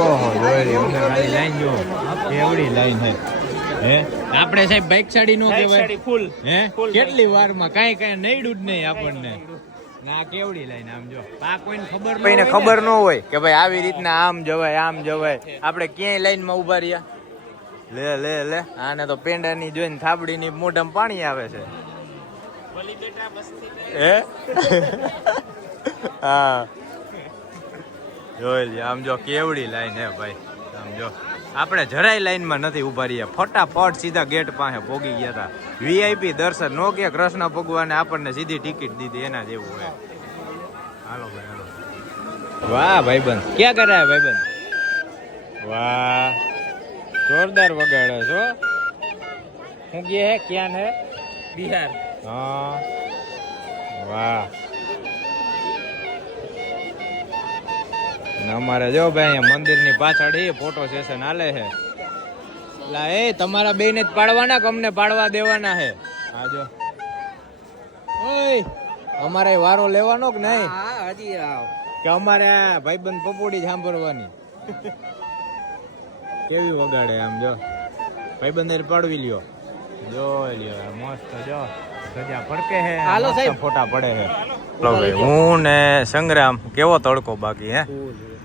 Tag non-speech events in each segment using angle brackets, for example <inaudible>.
ઓહો જોઈ લ્યો ખાલી લાઈન જો કેવડી લાઈન હે હે? આપણે સાહેબ બાઇક સાડી નો કહેવાય. ફૂલ હે? કેટલી વારમાં કાંઈ કાંઈ નડ્યું જ નહીં આપણને. ના કેવડી લાઈન આમ જો. આ કોઈને ખબર કોઈને ખબર ન હોય કે ભાઈ આવી રીતના આમ જવાય આમ જવાય. આપણે ક્યાંય લાઈનમાં ઊભા રહ્યા? લે લે લે. આને તો પેંડાની જોઈને થાબડીની મોઢામાં પાણી આવે છે. હે? હા. જોઈ લે આમ જો કેવડી લાઈન હે ભાઈ. આમ જો આપણે જરાય લાઈનમાં નથી ઊભા રહ્યા. ફટાફટ સીધા ગેટ પાસે પોગી ગયા હતા. વીઆઈપી દર્શન નો કે કૃષ્ણ ભગવાને આપણને સીધી ટિકિટ દીધી એના જેવું હોય. હાલો ભાઈ હાલો. વાહ ભાઈબંધ. ક્યાં કરાય ભાઈબંધ? વાહ. જોરદાર વગાડે છો. શું કે હે ક્યાં હે? બિહાર. હા. વાહ. ને અમારે જો ભાઈ મંદિર મંદિરની પાછળ એ ફોટો સેશન હાલે છે. લા એ તમારા બેને જ પાડવાના કે અમને પાડવા દેવાના છે? હા જો. ઓય અમારે વારો લેવાનો કે નહીં? હા હજી આવ. કે અમારે ભાઈબંધ પપોડી સાંભળવાની. કેવી વગાડે આમ જો. ભાઈબંધ પાડવી લ્યો. જો લ્યો મસ્ત જો. સજા પડકે હે હાલો સાહેબ. ફોટા પડે હે. લો ભાઈ હું ને સંગ્રામ કેવો તડકો બાકી હે?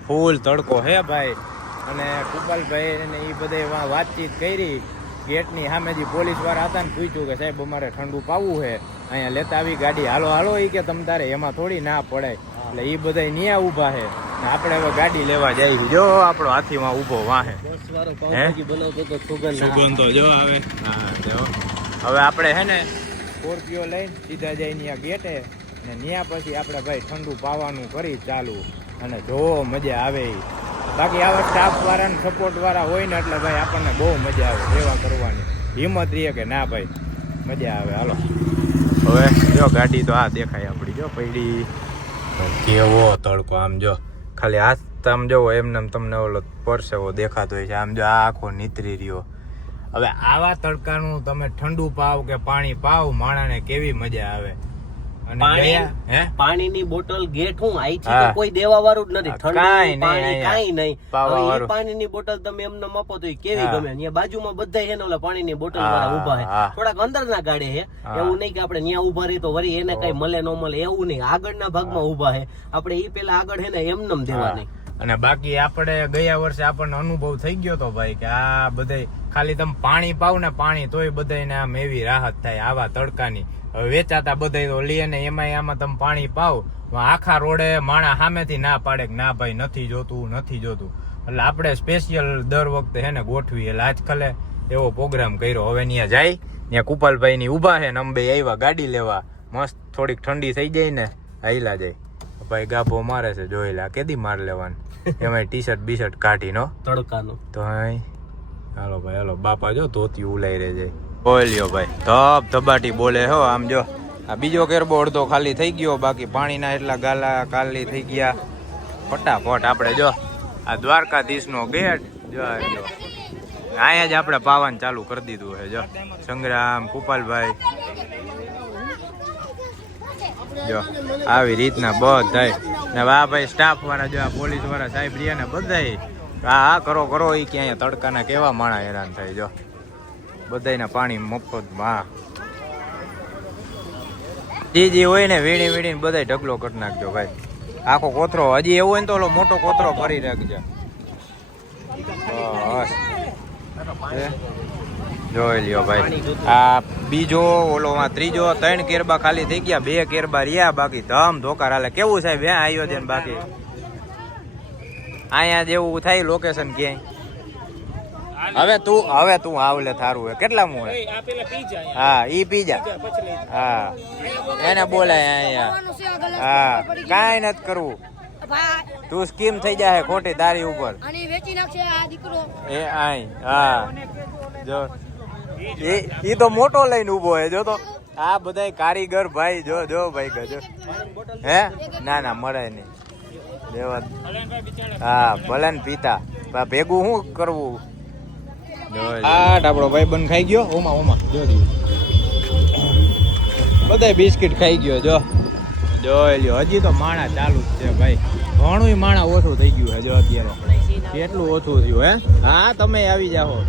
ફૂલ. તડકો હે ભાઈ. અને કુપાલભાઈ ને એ બધે વાતચીત કરી. ગેટની સામે જે પોલીસવાળા હતા ને પૂછ્યું કે સાહેબ અમારે ઠંડુ પાવું છે અહીંયા લેતા આવી ગાડી. હાલો હાલો એ કે તમ તારે એમાં થોડી ના પડે. એટલે એ બધા ન્યા ઊભા છે ને આપણે હવે ગાડી લેવા જઈએ જો આપણો હાથીમાં ઊભો વાહે સુગંધ જો આવે. હા જો. હવે આપણે હે ને સ્કોર્પિયો લઈને સીધા જાય ત્યાં ગેટે ને ત્યાં પછી આપણે ભાઈ ઠંડુ પાવાનું કરી ચાલુ. અને જો મજા આવે બાકી આવા સ્ટાફ વાળા ને સપોર્ટ હોય ને એટલે ભાઈ આપણને બહુ મજા આવે સેવા કરવાની. હિંમત રહીએ કે ના ભાઈ, મજા આવે. હાલો. હવે જો ગાડી તો આ દેખાય આપણી. જો પૈડી કેવો તડકો આમ જો. ખાલી હાથ આમ જોવો એમને એમ તમને ઓલો પરસેવો દેખાતો હોય છે. આમ જો આ આખો નીતરી રહ્યો. હવે આવા તડકાનું તમે ઠંડુ પાવ કે પાણી પાવ માણાને કેવી મજા આવે? હે? પાણીની બોટલ ગેટ હું આઈ છે કોઈ દેવા વાળું જ નથી. ઠંડુ પાણી અહીંયા. નહીં. હવે પાણીની બોટલ તમે એમને આપો તો કેવી ગમે? અહીંયા બાજુમાં બધા છે ને પાણીની બોટલ વાળા ઊભા છે. થોડાક અંદર ના ગાડે છે એવું નહીં કે આપણે ત્યાં ઊભા રહી તો વળી એને કઈ મળે ન મળે એવું નહીં. આગળના ભાગમાં ઊભા છે. આપણે ઈ પેલા આગળ છે ને એમનેમ દેવાની. અને બાકી આપણે ગયા વર્ષે આપણને અનુભવ થઈ ગયો તો ભાઈ કે આ બધે ખાલી તમે પાણી પાવ ને પાણી તોય બધાને આમ એવી રાહત થાય આવા તડકાની. હવે વેચાતા બધા તો લે ને એમાંય આમાં તમે પાણી પાવ. આખા રોડે માણા સામેથી ના પાડે કે ના ભાઈ નથી જોતું નથી જોતું. એટલે આપણે સ્પેશિયલ દર વખતે હે ને ગોઠવી એટલે આજકાલે એવો પ્રોગ્રામ કર્યો. હવે ત્યાં જાય. ત્યાં કુપાલભાઈ ની ઊભા છે ને અંબે આવ્યા ગાડી લેવા. મસ્ત થોડીક ઠંડી થઈ જાય ને હાઈલા જાય. ભાઈ ગાભો મારે છે જોઈ લે કેદી માર લેવાનું? <laughs> એમાં ટી શર્ટ બી શર્ટ કાઢી નો તડકાનો. તો હાલો ભાઈ હાલો. બાપા જો ધોતી ઉલાઈ રહે છે. બોલ્યો ભાઈ. ધબ ધબાટી બોલે હો આમ જો. આ બીજો કેરબો અડધો ખાલી થઈ ગયો બાકી પાણીના એટલા ગાલા ખાલી થઈ ગયા. ફટાફટ આપણે જો આ દ્વારકાધીશ નો ગેટ જો અહીંયા જ આપણે પાવન ચાલુ કરી દીધું છે જો. સંગ્રામ કુપાલભાઈ. જો આવી રીતના બધાય ને વાહ ભાઈ સ્ટાફ વાળા જો પોલીસવાળા સાહેબ રહ્યા ને બધાય, હા હા, કરો કરો એ ક્યાંય તડકાના કેવા માણા હેરાન થાય, જો. બધાને પાણી મફતમાં જી જી હોય ને વીણી વીણીને બધાય ઢગલો કરી નાખજો, ભાઈ. આખો કોથરો, હજી એવું હોય ને તો ઓલો મોટો કોથરો ભરી રાખજો. બસ? જોઈ લ્યો ભાઈ. આ બીજો ઓલો આ ત્રીજો ત્રણ કેરબા ખાલી થઈ ગયા બે કેરબા રહ્યા બાકી ધમ ધોકાર હાલે. કેવું સાહેબ હે આયોજન બાકી? અહીંયા જેવું થાય લોકેશન ક્યાંય. હવે તું હવે તું આવલે થારું હે. કેટલા મું હે? આ પેલા પીજા હા ઈ પીજા. હા. એને બોલાય અહીંયા. હા કાંઈ નથી કરવું. તું સ્કીમ થઈ જાય ખોટી તારી ઉપર. અને વેચી નાખશે આ દીકરો. એ આય હા. જો. એ ઈ તો મોટો લઈને ઊભો હે જો તો. આ બધાય કારીગર ભાઈ, જો જો ભાઈ ગજો હે? ના ના, મળે નહીં. દેવા હા, ભલે ને પીતા. ભેગું શું કરવું? આ આપણો ભાઈ બંધ ખાઈ ગયો. ઓમા ઓમા. જો બધાય બિસ્કિટ ખાઈ ગયો, જો. જોઈ લ્યો, હજી તો માણા ચાલુ જ છે, ભાઈ. ઘણું માણા ઓછું થઈ ગયું છે, જો અત્યારે. કેટલું ઓછું થયું, હે? હા, તમે આવી જાઓ.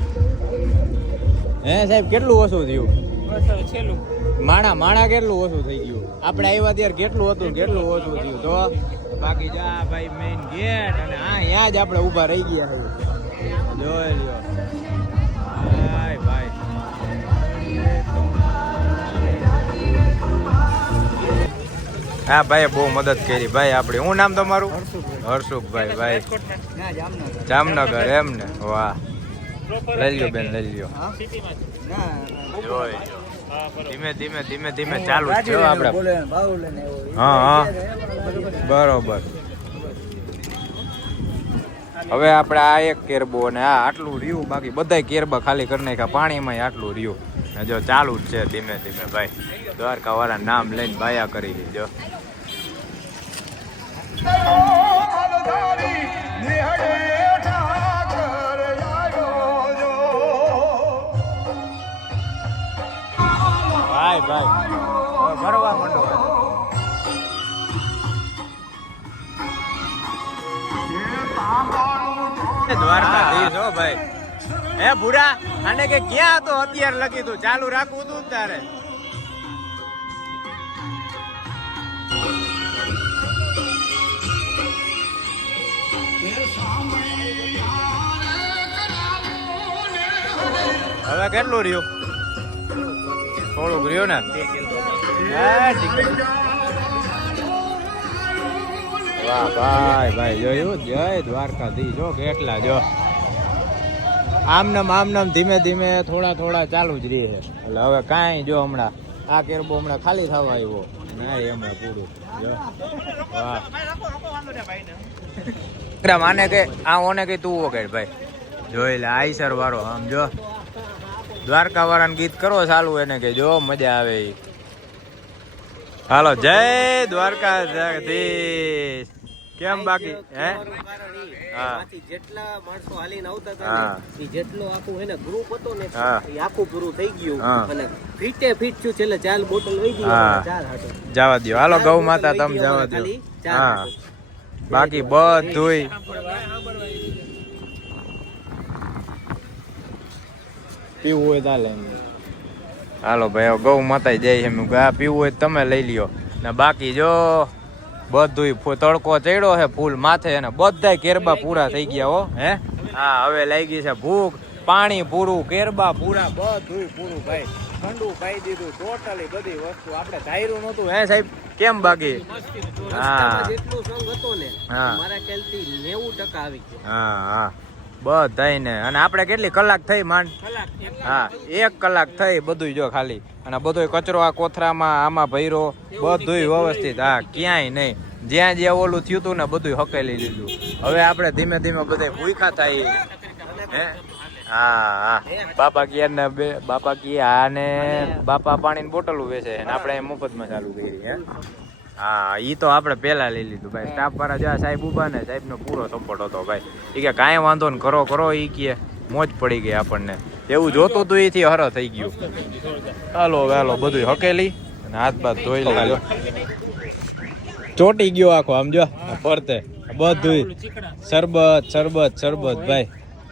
હે સાહેબ કેટલું ઓછું થયું? માણા માણા કેટલું ઓછું થઈ ગયું? આપણે આવ્યા ત્યારે કેટલું હતું કેટલું ઓછું થયું? તો બાકી જા ભાઈ મેઇન ગેટ અને હા ત્યાં જ આપણે ઊભા રહી ગયા છે જોઈ લ્યો. ભાઈ ભાઈ. હા ભાઈ બહુ મદદ કરી. ભાઈ આપણી શું નામ તમારું? હર્ષુખભાઈ ભાઈ. જામનગર. એમ ને વાહ. લઈ લ્યો બેન લઈ લ્યો ધીમે ધીમે ધીમે ધીમે ચાલુ જ છે આપણે હા હા બરોબર હવે આપણે આ એક કેરબો અને આ આટલું રહ્યું બાકી બધાય કેરબા ખાલી કરી નાખ્યા પાણીમાં આટલું રહ્યું ને જો ચાલુ જ છે ધીમે ધીમે ભાઈ દ્વારકા વાળા નામ લઈને બાયા કરી દીધો ભાઈ. ભરવા માંડો. દ્વારકાધીશ હો ભાઈ. હે ભૂરા આને કે ક્યાં હતો અત્યારે લખી તું? ચાલુ રાખવું તું તારે. હવે કેટલું રહ્યું? થોડુંક રહ્યો ને. વાહ ભાઈ ભાઈ જોયું જય દ્વારકાધીશ જો કેટલા જો. આમનામ આમનામ ધીમે ધીમે થોડા થોડા ચાલુ જ રહે. એટલે હવે કાંઈ જો હમણાં આ કેરબો હમણાં ખાલી થવા આવ્યો. ના હમણાં પૂરું જો. વાહ. આને કે આ ઓને કે તું વગાડ ભાઈ. જોઈ લે આઈસર વાળો આમ જો. દ્વારકા વાળાને ગીત કરો ચાલુ એને કે જો મજા આવે હાલો જય દ્વારકા જગદીશ કેમ બાકી? હે? હા. જેટલા માણસો હાલીને આવતા હતા ને, જેટલો આખું હે. ગ્રુપ હતો ને એ આખું પૂરું થઈ ગયું. અને ફીટે ફીટ છું છેલ્લે ચાર બોટલ લઈ ગઈ. ચાર હાટો જવા દો હાલો ગૌ માતા તમે જવા દો હા. બાકી બધુંય પીવું હોય તો લે હાલો ભાઈ ગૌ માતા જાય એમ. આ પીવું હોય તમે લઈ લ્યો. ને બાકી જો બધુંય ફૂ- તડકો ચડ્યો છે ફૂલ માથે અને બધા કેરબા પૂરા થઈ ગયા હો હે? હા હવે લાગી છે ભૂખ. પાણી પૂરું કેરબા પૂરા બધુંય પૂરું ભાઈ. ઠંડુ ખાઈ દીધું ટોટલી બધી વસ્તુ. આપણે ધાર્યું નહોતું હે સાહેબ? કેમ બાકી? હા જેટલું સંગ હતો ને હા. મારા ખ્યાલથી નેવું ટકા આવી ગયો. હા હા. બધાયને. અને આપણે કેટલી કલાક થઈ માંડ હા એક કલાક થઈ બધુંય જો ખાલી. અને બધો કચરો આ કોથરામાં આમાં ભૈરો બધુંય વ્યવસ્થિત. હા ક્યાંય નહીં. જ્યાં જ્યાં ઓલું થયું હતું ને બધુંય હકેલી લીધું. હવે આપણે ધીમે ધીમે બધા ભૂખા થાય. હે? હા હા. બાપા કિયાર ને બાપા કિયા ને બાપા પાણીની બોટલ વેચે છે ને આપણે મફતમાં ચાલુ કરી હે? હા એ તો આપણે પહેલાં લઈ લીધું ભાઈ. સ્ટાફ વાળા જો સાહેબ ઊભા ને સાહેબ નો પૂરો સપોર્ટ હતો ભાઈ. એ કે કાંઈ વાંધો ને કરો કરો એ કે મોજ પડી ગઈ આપણને. એવું જોતું તું એથી હર થઈ ગયું. હાલો હાલો બધું હકેલી અને હાથ બાથ ધોઈ લેજો ચોટી ગયો આખો આમ જો ફરતે. બધું શરબત શરબત શરબત ભાઈ.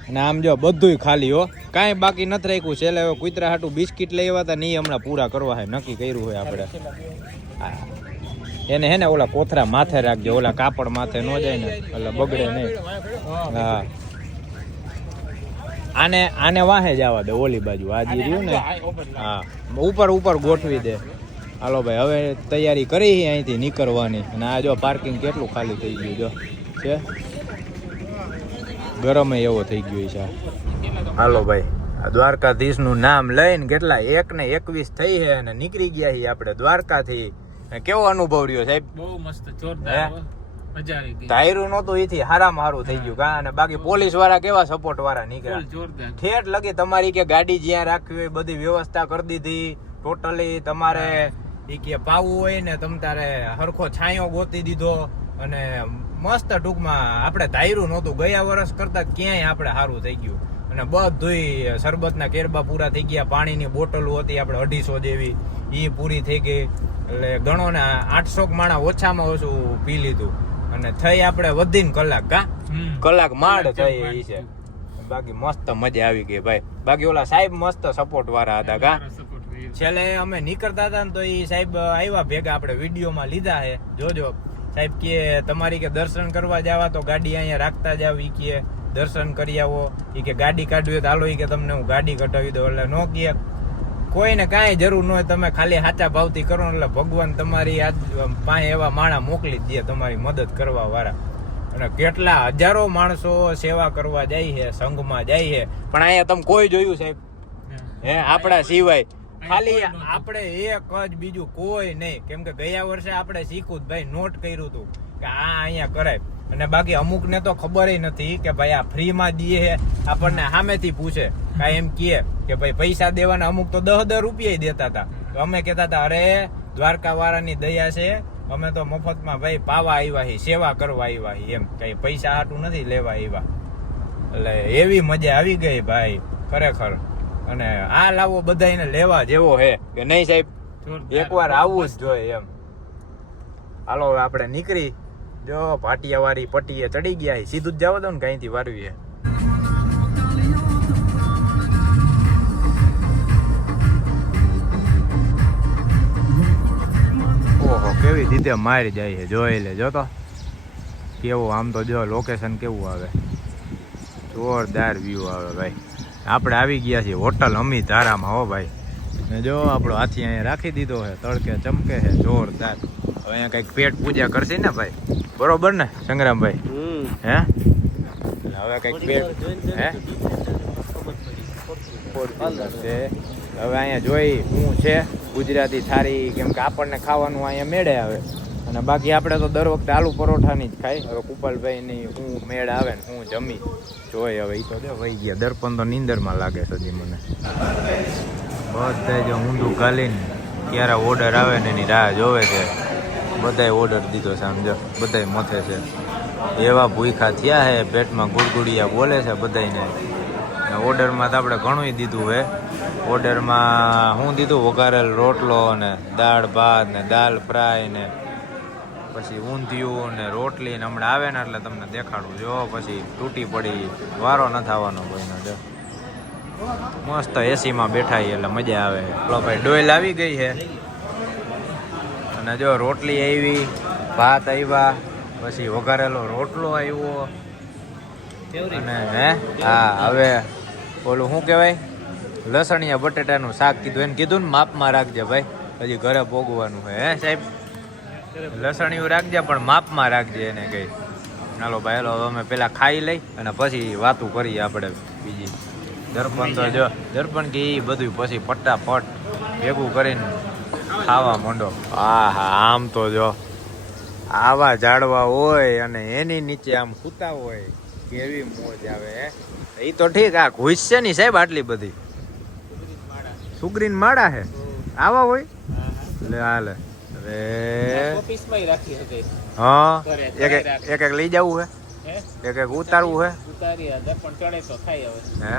અને આમ જો બધુંય ખાલી હો. કાંઈ બાકી નથી રાખ્યું. છેલ્લે હવે કુતરા હાટું બિસ્કિટ લઈ આવ્યા હતા નહીં હમણાં પૂરા કરવા હે નક્કી કર્યું હોય આપણે. હા. એને હે ને ઓલા કોથરા માથે રાખજો ઓલા કાપડ માથે ન જાય ને એટલે બગડે નહીં. હા. આને આને વાહે જવા દે ઓલી બાજુ આ જે રહ્યું ને? હા. ઉપર ઉપર ગોઠવી દે. હાલો ભાઈ હવે તૈયારી કરી અહીંથી નીકળવાની. અને આ જો પાર્કિંગ કેટલું ખાલી થઈ ગયું જો. છે? ગરમ એવો થઈ ગયો છે. હાલો ભાઈ આ દ્વારકાધીશનું નામ લઈને કેટલા એક ને એકવીસ થઈ છે અને નીકળી ગયા છીએ આપણે દ્વારકાથી. કેવો અનુભવ રહ્યો સાહેબ? બહુ મસ્ત જોરદાર હો. મજા આવી ગઈ. ધાર્યું નહોતું એથી હારામાં હારું થઈ ગયું કા? અને બાકી પોલીસવાળા કેવા સપોર્ટ વાળા નીકળ્યા? ઠેઠ લગી તમારી કે ગાડી જ્યાં રાખવી હોય બધી વ્યવસ્થા કરી દીધી ટોટલી તમારે એ કે પાવું હોય ને તમ તારે હરખો છાંયો ગોતી દીધો અને મસ્ત ટૂંકમાં આપણે ધાયરું નહોતું. ગયા વર્ષ કરતા ક્યાંય આપણે સારું થઈ ગયું. અને બધુંય શરબતના કેરબા પૂરા થઈ ગયા પાણીની બોટલો હતી આપણે અઢીસો જેવી એ પૂરી થઈ ગઈ. એટલે ગણો ને આઠસો માણા ઓછામાં ઓછું પી લીધું. અને થઈ આપણે વધીને કલાક કા? કલાક માડ થઈ એ છે. બાકી મસ્ત મજા આવી ગઈ ભાઈ. બાકી ઓલા સાહેબ મસ્ત સપોર્ટ વાળા હતા કા. છેલ્લે અમે નીકળતા હતા ને તો એ સાહેબ આવ્યા ભેગા આપણે વિડીયોમાં લીધા છે જોજો. સાહેબ કે તમારી કે દર્શન કરવા જાવા તો ગાડી અહીંયા રાખતા જાવ ઈ કે દર્શન કરી આવો. ઈ કે ગાડી કાઢવી તો હાલો ઈ કે તમને હું ગાડી કઢાવી દઉં. એટલે નો કે. કોઈને કાંઈ જરૂર ન હોય તમે ખાલી સાચા ભાવથી કરો એટલે ભગવાન તમારી આજ પાસે એવા માણા મોકલી દે તમારી મદદ કરવા વાળા અને કેટલા હજારો માણસો સેવા કરવા જાય છે સંઘમાં જાય છે. પણ અહીંયા તમે કોઈ જોયું સાહેબ? હે આપણા સિવાય. ખાલી આપણે એક જ બીજું કોઈ નહીં. કેમ કે ગયા વર્ષે આપણે શીખું ભાઈ નોટ કર્યું હતું કે આ અહીંયા કરાય. અને બાકી અમુક ને તો ખબર નથી કે ભાઈ આ ફ્રીમાં દઈએ આપણને સામેથી પૂછે. કાંઈ એમ કહે કે ભાઈ પૈસા દેવાના અમુક તો દહ દહ રૂપિયા દેતા હતા. તો અમે કહેતા હતા અરે દ્વારકા વાળાની દયા છે. અમે તો મફતમાં ભાઈ પાવા આવ્યા છીએ સેવા કરવા આવ્યા છીએ એમ કઈ પૈસા હાટું નથી લેવા આવ્યા એટલે એવી મજા આવી ગઈ ભાઈ ખરેખર. અને આ લાવો બધાને લેવા જેવો હે. કે નહીં સાહેબ? એકવાર આવવું જ જોઈએ એમ. હાલો આપણે નીકળી. જો પાટિયાવાળી પટ્ટીએ ચડી ગયા સીધું જ જવા દો ને કઈથી વારવી છે ઓહો, કેવી રીતે મારી જાય છે? જોઈ લે જો તો. કેવું, આમ તો જો લોકેશન કેવું આવે? જોરદાર વ્યૂ આવે ભાઈ. આપણે આવી ગયા છીએ હોટલ અમી ધારામાં હો ભાઈ. ને જો, આપણો હાથી અહીંયા રાખી દીધો છે, તડકે ચમકે છે, જોરદાર. હવે અહીંયા કંઈક પેટ પૂજા કરશે ને ભાઈ? બરોબર ને સંગ્રામભાઈ? હે? હવે કંઈક હે? હવે અહીંયા જોઈ શું છે ગુજરાતી થાળી કેમ કે આપણને ખાવાનું અહીંયા મેળે આવે. અને બાકી આપણે તો દર વખતે આલુ પરોઠાની જ ખાઈ. હવે કુપાલભાઈની શું મેળ આવે ને હું જમી. જોઈ હવે એ તો દે વહી ગયા. દર્પણ તો નીંદરમાં લાગે સજી મને. બધા જો ઊંધું ગાલીને ક્યારે ઓર્ડર આવે ને એની રાહ જોવે છે. બધાય ઓર્ડર દીધો છે સમજો જો બધાય મથે છે. એવા ભૂખા થયા છે પેટમાં ગુડગુડિયા બોલે છે બધાયને. ઓર્ડરમાં તો આપણે ઘણું દીધું હે. ઓર્ડરમાં શું દીધું વઘારેલ રોટલો ને દાળ ભાત ને દાલ ફ્રાય ને પછી ઊંધિયું ને રોટલી ને હમણાં આવે ને એટલે તમને દેખાડું. જો પછી તૂટી પડી, વારો ન થવાનો કોઈનો, જો. મસ્ત એસીમાં બેઠા એટલે મજા આવે. ભાઈ ડોયલ આવી ગઈ છે અને જો રોટલી આવી ભાત આવ્યા પછી વઘારેલો રોટલો આવ્યો. અને હે હા હવે ઓલું શું કહેવાય? લસણિયા બટેટાનું શાક કીધું એને કીધું ને માપમાં રાખજે ભાઈ હજી ઘરે ભોગવાનું હે સાહેબ? લસણિયું રાખજે પણ માપમાં રાખજે એને કઈ. હાલો ભાઈ હાલો અમે પેલા ખાઈ લઈ અને પછી વાતું કરીએ આપણે બીજી. દર્પણ તો જો દર્પણ કે એ બધું પછી ફટાફટ ભેગું કરીને ખાવા માંડો. હા હા આમ તો જો આવા ઝાડવા હોય અને એની નીચે આમ સૂતા હોય કેવી મોજ આવે એ તો ઠીક આ ઘૂસ છે ની સાહેબ આટલી બધી. સુગ્રીન માળા હે? આવા હોય? લે હાલે રે ઓફિસમાં રાખી શકે હા એક એક એક એક લઈ જવું હે? હે? એક એક ઉતારવું હે? ઉતારી આ દર્પણ ચડે તો થાય હવે. હે?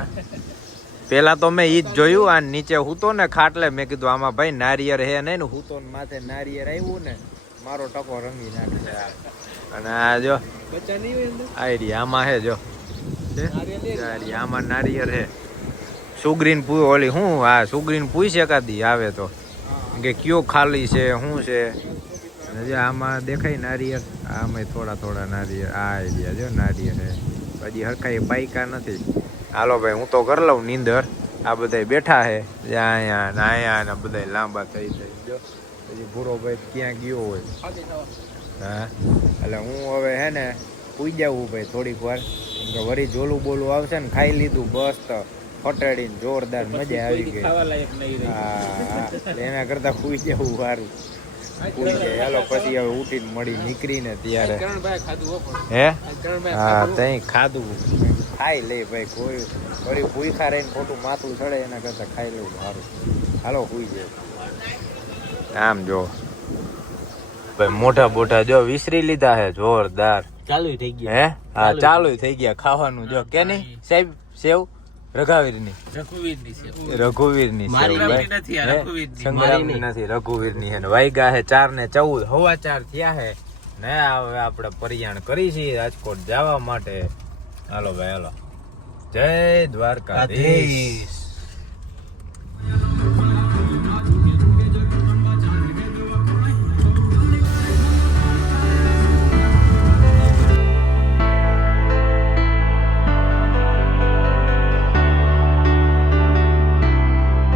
પેલા તો મેં ઈ જ જોયું આ નીચે હૂતો ને ખાટલે. મેં કીધું, આમાં ભાઈ નારિયેર હે નહીં ને હૂતો માથે નારિયેર આવ્યું ને, મારો ટકો રંગી નાખે. અને આ જો આઈડી આમાં હે જો. આમાં નારિયેર હે. સુગ્રીન પૂ, ઓલી હું, આ સુગ્રીન પૂઈ શકાતી આવે તો. કે કયો ખાલી છે, શું છે? અને જે આમાં દેખાય નારિયેર આમાં થોડા થોડા નારિયેર આ આઈડિયા જો નારિયેર હે. હજી હરખાઈ પાયકા નથી. હાલો ભાઈ હું તો કરી લઉં નીંદર. આ બધા બેઠા જ્યાં અહીંયા ને અહીંયા ને બધા લાંબા થઈ થઈ જો પછી ભૂરો ભાઈ ક્યાં ગયો હોય? હા? એટલે હું હવે હે ને પૂઈ જાવું ભાઈ થોડીક વાર. કે વળી જોલું બોલું આવશે ને ખાઈ લીધું બસ તો ફટાડીને જોરદાર મજા આવી ગઈ. હા. એના કરતા પૂઈ જવું સારું. જાય. હાલો પછી હવે ઉઠીને મળી નીકળીને ત્યારે. હો હે. તઈ ખાધું. ખાઈ લે ભાઈ કોઈ વળી ભૂખા રહીને ખોટું માથું ચડે એના કરતા ખાઈ લેવું સારું. હાલો ભૂઈ જાય આમ જો. ભાઈ મોટા બોટા જો વિસરી લીધા હે જોરદાર. ચાલુ થઈ ગયા. હે? હા ચાલુ થઈ ગયા. ખાવાનું જો કે નહીં? સાહેબ સેવ? રઘાવીરની. રઘુવીરની છે રઘુવીરની સેવ નથી રઘુવીરની. સંગ્રામની નથી રઘુવીરની હે ને. હે ચાર ને ચૌદ. હવા ચાર થયા હે. ને હવે આપણે પરિયાણ કરી છીએ રાજકોટ જવા માટે. હાલો ભાઈ હાલો. જય દ્વારકાધીશ.